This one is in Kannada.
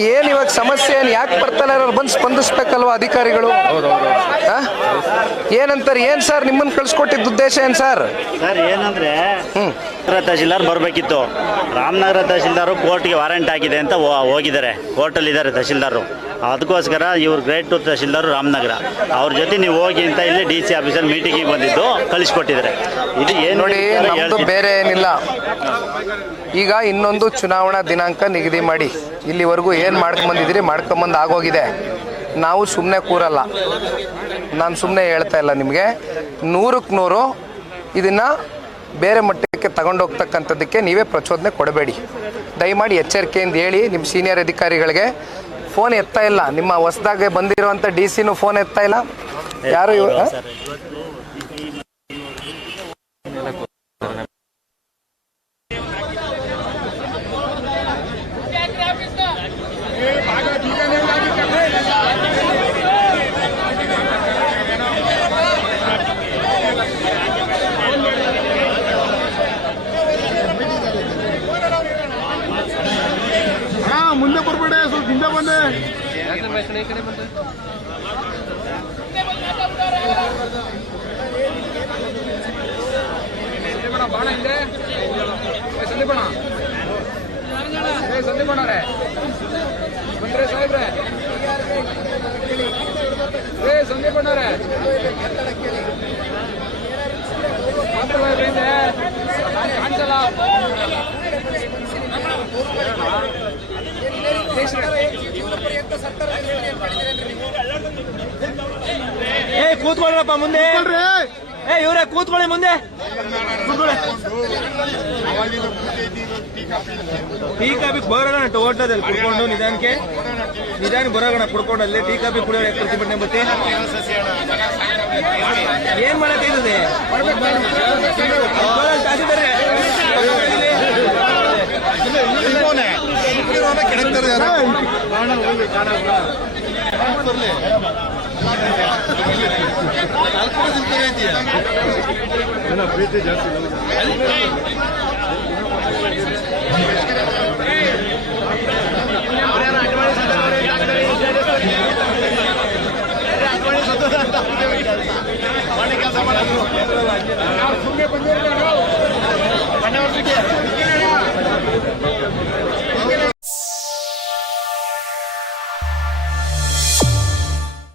ಏನ್ ಇವಾಗ ಸಮಸ್ಯೆ ಏನ್ ಯಾಕೆ ಬರ್ತಾನೆ ಬಂದು ಸ್ಪಂದಿಸ್ಬೇಕಲ್ವಾ ಅಧಿಕಾರಿಗಳು? ಏನಂತಾರೆ? ಏನ್ ಸರ್ ನಿಮ್ಮನ್ನ ಕಳ್ಸಿಕೊಟ್ಟಿದ್ದ ಉದ್ದೇಶ ಏನ್ ಸರ್? ಸರ್ ಏನಂದ್ರೆ ತಹಶೀಲ್ದಾರ್ ಬರಬೇಕಿತ್ತು. ರಾಮನಗರ ತಹಶೀಲ್ದಾರು ಕೋರ್ಟ್ಗೆ ವಾರೆಂಟ್ ಆಗಿದೆ ಅಂತ ಹೋಗಿದ್ದಾರೆ, ಕೋರ್ಟಲ್ಲಿ ಇದ್ದಾರೆ ತಹಶೀಲ್ದಾರು. ಅದಕ್ಕೋಸ್ಕರ ಇವ್ರು ಗ್ರೇಟ್ ಟು ತಹಶೀಲ್ದಾರು ರಾಮನಗರ, ಅವ್ರ ಜೊತೆ ನೀವು ಹೋಗಿ ಅಂತ ಇಲ್ಲಿ DC ಆಫೀಸರ್ ಮೀಟಿಂಗಿಗೆ ಬಂದಿದ್ದು ಕಳಿಸ್ಕೊಟ್ಟಿದ್ದಾರೆ. ಇದು ಏನು ನೋಡಿ, ನಮ್ದು ಬೇರೆ ಏನಿಲ್ಲ. ಈಗ ಇನ್ನೊಂದು ಚುನಾವಣಾ ದಿನಾಂಕ ನಿಗದಿ ಮಾಡಿ ಇಲ್ಲಿವರೆಗೂ ಏನು ಮಾಡ್ಕೊಂಬಂದಿದ್ದೀರಿ ಮಾಡ್ಕೊಂಬಂದು ಆಗೋಗಿದೆ. ನಾವು ಸುಮ್ಮನೆ ಕೂರಲ್ಲ. ನಾನು ಸುಮ್ಮನೆ ಹೇಳ್ತಾ ಇಲ್ಲ ನಿಮಗೆ. 100ಕ್ಕೆ 100 ಇದನ್ನು ಬೇರೆ ಮಟ್ಟಕ್ಕೆ ತಗೊಂಡೋಗ್ತಕ್ಕಂಥದ್ದಕ್ಕೆ ನೀವೇ ಪ್ರಚೋದನೆ ಕೊಡಬೇಡಿ. ದಯಮಾಡಿ ಎಚ್ಚರಿಕೆಯಿಂದ ಹೇಳಿ ನಿಮ್ಮ ಸೀನಿಯರ್ ಅಧಿಕಾರಿಗಳಿಗೆ. ಫೋನ್ ಎತ್ತಾ ಇಲ್ಲ, ನಿಮ್ಮ ಹೊಸದಾಗೆ ಬಂದಿರುವಂಥ DC ಫೋನ್ ಎತ್ತಾ ಇಲ್ಲ. ಯಾರು ಮುಂದೆ ಬರ್ಬೇಡಿ, ಸ್ವಲ್ಪ ಹಿಂದೆ ಬಂದೆ. ಬಾಣ ಹಿಂದೆ ಸಂದೀಪಣ, ಸಂದೀಪಣ್ಣವ್ರೆ ಬಂದ್ರೆ ಸಾಹೇಬ್ರೆ, ಸಂದೀಪಣ್ಣವ್ರೆ ಕಾಣಿಸಲ್ಲ. ಕೂತ್ಕೊಳ್ಳಪ್ಪ ಮುಂದೆ. ಇವ್ರೆ ಕೂತ್ಕೊಳ್ಳಿ ಮುಂದೆ. ಟೀ ಕಾಫಿ ಬರೋಣ ಟೊಗೋಟದಲ್ಲಿ ಕುಡ್ಕೊಂಡು ನಿಧಾನ ಬರೋಣ ಕುಡ್ಕೊಂಡು ಅಲ್ಲಿ ಟೀ ಕಾಫಿ ಕುಡಿಯೋ ಪ್ರತಿಭಟನೆ ಮತ್ತೆ ಏನ್ ಮಾಡಕ್ಕಿದೆ? ಪ್ರೀತಿ ಜಾಸ್ತಿ ಸುಮ್ಮನೆ ಬಂದಿರೋ